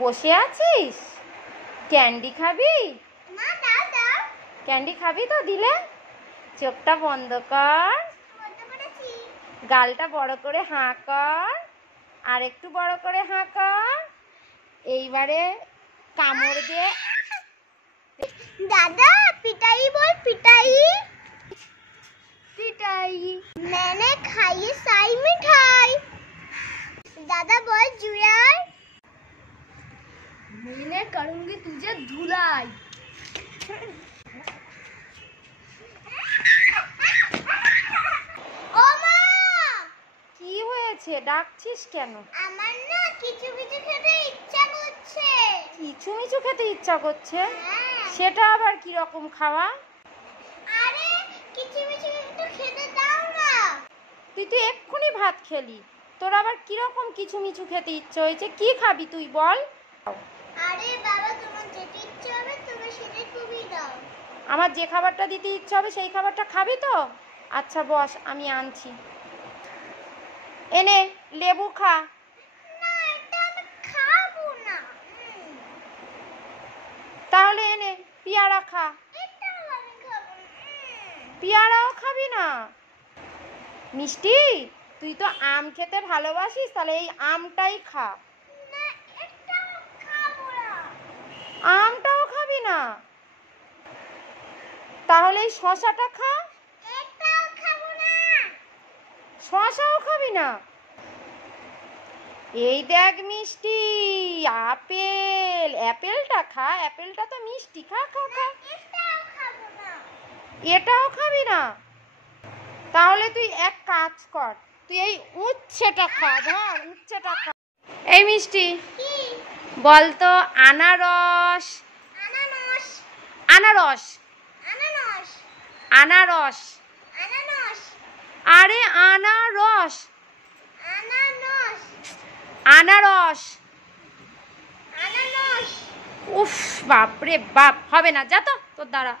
বসে আছিস? ক্যান্ডি খাবি? মা দাও দাও। ক্যান্ডি খাবি তো? দিলে চোখটা বন্ধ কর, বন্ধ করেছি। গালটা বড় করে হাঁ কর, আর একটু বড় করে হাঁ কর। এইবারে কামড় দে। दादा पिटाई बोल पिटाई। পিটাই। मैंने खाई साई मिठाई। दादा बोल जुड़ाई। मैंने करूंगी तुझे धुलाई। ও মা, কি হয়েছে? ডাকছিস কেন? আমার না কিছু কিছু খেতে ইচ্ছা করছে। কিছু মিছু খেতে ইচ্ছা করছে? হ্যাঁ। সেটা আবার কি রকম খাওয়া? আরে কিছু কিছু একটু খেতে দাও না। তুই তো এক্ষুনি ভাত খেলি, তোর আবার কিরকম কিছু মিছু খেতে ইচ্ছে হয়েছে? কি খাবি তুই বল? আরে বাবা, তোমার যেটা ইচ্ছে হবে তুমি সেটাই তুমি দাও। আমার যে খাবারটা দিতে ইচ্ছে হবে সেই খাবারটা খাবি তো? আচ্ছা বস, আমি আনছি। এনে লেবু খা। না, এটা আমি খাবো না। তাহলে এনে পেয়ারা খা। এটাও আমি খাবো না। পেয়ারাও খাবি না? মিষ্টি, তুই তো আম খেতে ভালোবাসিস, তাহলে এই আমটাই খা। না, এটাও খাবো না। আমটাও খাবি না? তাহলে এই শশাটা খা। এটাও খাবো না। শশাও খাবি না? এই দেখ মিষ্টি, আপেল, অ্যাপেলটা খা, অ্যাপেলটা তো মিষ্টি, খা খা খা। এটাও খাবো না। এটাও খাবি না? তাহলে তুই এক কাজ কর, তুই এই উচ্ছেটা খা। ধর উচ্ছেটা খা। এই মিষ্টি, কি? বলতো আনারস। আনারস। আনারস। আনারস। আনারস। আনারস। আরে আনারস। আনারস। আনারস। আনারস। উফ, বাপরে বাপ, হবে না, যা তো তোর দ্বারা।